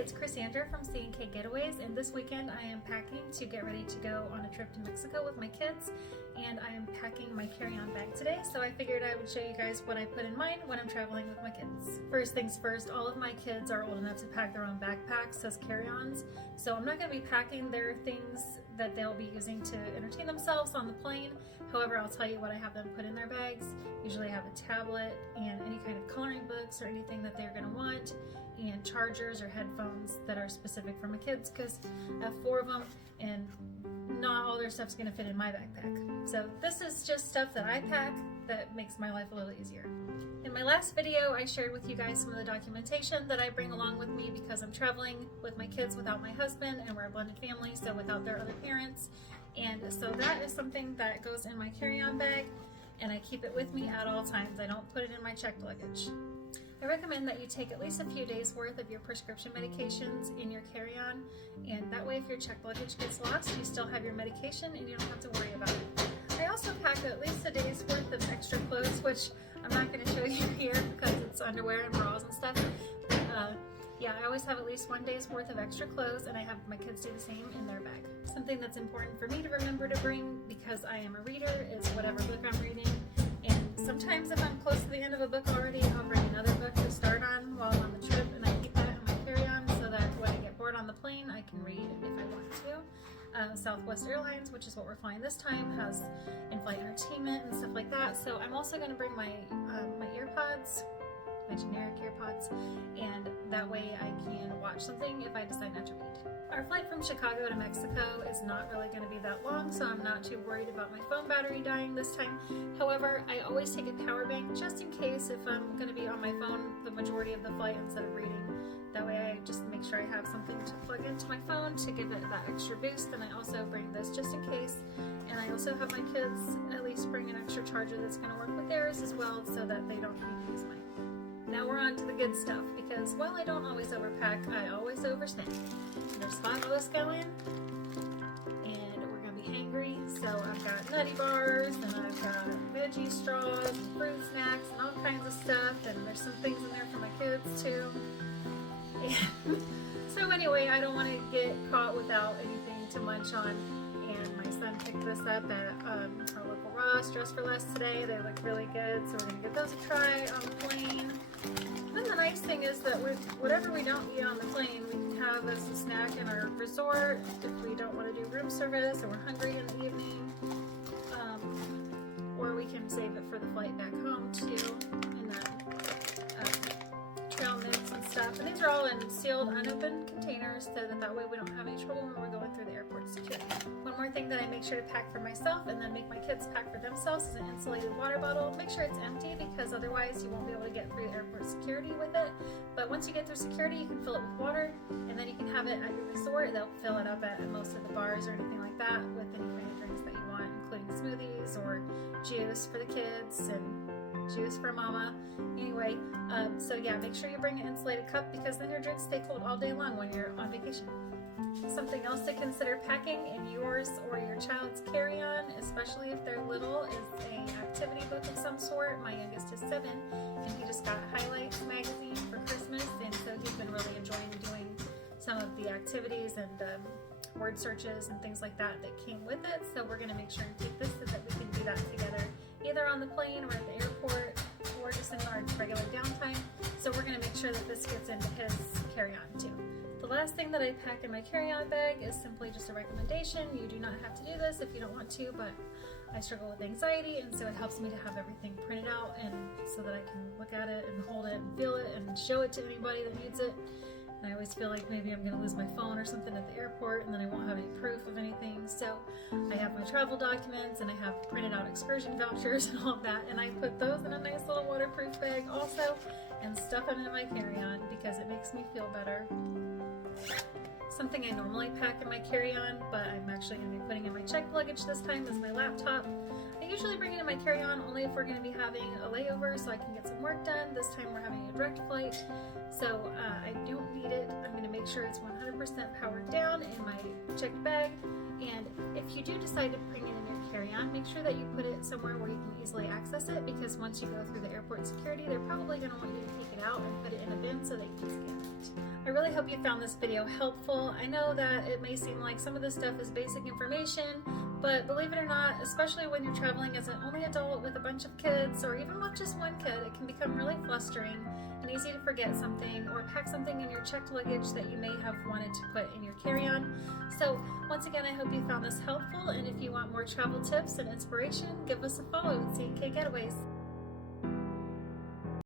it's Cassandra from C&K Getaways, and this weekend I am packing to get ready to go on a trip to Mexico with my kids, and I am packing my carry-on bag today, so I figured I would show you guys what I put in mine when I'm traveling with my kids. First things first, all of my kids are old enough to pack their own backpacks as carry-ons, so I'm not going to be packing their things that they'll be using to entertain themselves on the plane. However, I'll tell you what I have them put in their bags. Usually I have a tablet and any kind of coloring books or anything that they're going to want, and chargers or headphones that are specific for my kids, because I have 4 of them and not all their stuff's going to fit in my backpack. So this is just stuff that I pack that makes my life a little easier. In my last video, I shared with you guys some of the documentation that I bring along with me because I'm traveling with my kids without my husband, and we're a blended family, so without their other parents. And so that is something that goes in my carry-on bag, and I keep it with me at all times. I don't put it in my checked luggage. I recommend that you take at least a few days worth of your prescription medications in your carry-on, and that way if your checked luggage gets lost, you still have your medication and you don't have to worry about it. I also pack at least a day's worth of extra clothes, which I'm not going to show you here because it's underwear and bras and stuff. Yeah, I always have at least 1 day's worth of extra clothes, and I have my kids do the same in their bag. Something that's important for me to remember to bring, because I am a reader, is whatever book I'm reading. And sometimes if I'm close to the end of a book already, I'll bring another book to start on while I'm on the trip, and I keep that in my carry-on so that when I get bored on the plane, I can read if I want to. Southwest Airlines, which is what we're flying this time, has in-flight entertainment and stuff like that. So I'm also going to bring my earpods, my generic earpods, and that way I can watch something if I decide not to read. Our flight from Chicago to Mexico is not really going to be that long, so I'm not too worried about my phone battery dying this time. However, I always take a power bank just in case if I'm going to be on my phone the majority of the flight instead of reading. That way I just make sure I have something to plug into my phone to give it that extra boost, and I also bring this just in case. And I also have my kids at least bring an extra charger that's going to work with theirs as well, so that they don't need to use mine. Now we're on to the good stuff, because while I don't always overpack, I always oversnack. There's 5 of us going, and we're going to be hangry, so I've got nutty bars, and I've got veggie straws, and fruit snacks, and all kinds of stuff, and there's some things in there for my kids too. And so anyway, I don't want to get caught without anything to munch on, and my son picked this up at our local Ross, Dress for Less today. They look really good, so we're going to give those a try on the plane. Then the nice thing is that with whatever we don't eat on the plane, we can have as a snack in our resort if we don't want to do room service or we're hungry in the evening, or we can save it for the flight back home too, in that trail mix and stuff. And these are all in sealed, unopened containers, so that way we don't have any trouble when we're going through the airport security. One more thing that I make sure to pack for myself and then make my kids pack for themselves is an insulated water bottle. Make sure it's empty, because otherwise you won't be able to get through airport security with it. But once you get through security, you can fill it with water, and then you can have it at your resort. They'll fill it up at most of the bars or anything like that with any kind of drinks that you want, including smoothies or juice for the kids and juice for mama. Anyway, so yeah, make sure you bring an insulated cup, because then your drinks stay cold all day long when you're on vacation. Something else to consider packing in yours or your child's carry-on, especially if they're little, is an activity book of some sort. My youngest is 7, and he just got Highlights magazine for Christmas, and so he's been really enjoying doing some of the activities and word searches and things like that came with it. So we're going to make sure and take this so that we can do that together, either on the plane or at the airport, or just in our regular downtime. So we're going to make sure that this gets into his carry-on too. The last thing that I pack in my carry-on bag is simply just a recommendation. You do not have to do this if you don't want to, but I struggle with anxiety, and so it helps me to have everything printed out, and so that I can look at it and hold it and feel it and show it to anybody that needs it. And I always feel like maybe I'm going to lose my phone or something at the airport, and then I won't have any proof of anything. So I have my travel documents, and I have printed out excursion vouchers and all of that, and I put those in a nice little waterproof bag also, and stuff them in my carry-on because it makes me feel better. Something I normally pack in my carry-on, but I'm actually going to be putting in my checked luggage this time, is my laptop. I usually bring it in my carry-on only if we're going to be having a layover so I can get some work done. This time we're having a direct flight, so I don't need it. I'm going to make sure it's 100% powered down in my checked bag. And if you do decide to bring it in your carry-on, make sure that you put it somewhere where you can easily access it, because once you go through the airport security, they're probably going to want you to take it out and put it in a bin so they can scan it. I really hope you found this video helpful. I know that it may seem like some of this stuff is basic information, but believe it or not, especially when you're traveling as an only adult with a bunch of kids, or even with just one kid, it can become really flustering and easy to forget something or pack something in your checked luggage that you may have wanted to put in your carry-on. So once again, I hope you found this helpful, and if you want more travel tips and inspiration, give us a follow at C&K Getaways.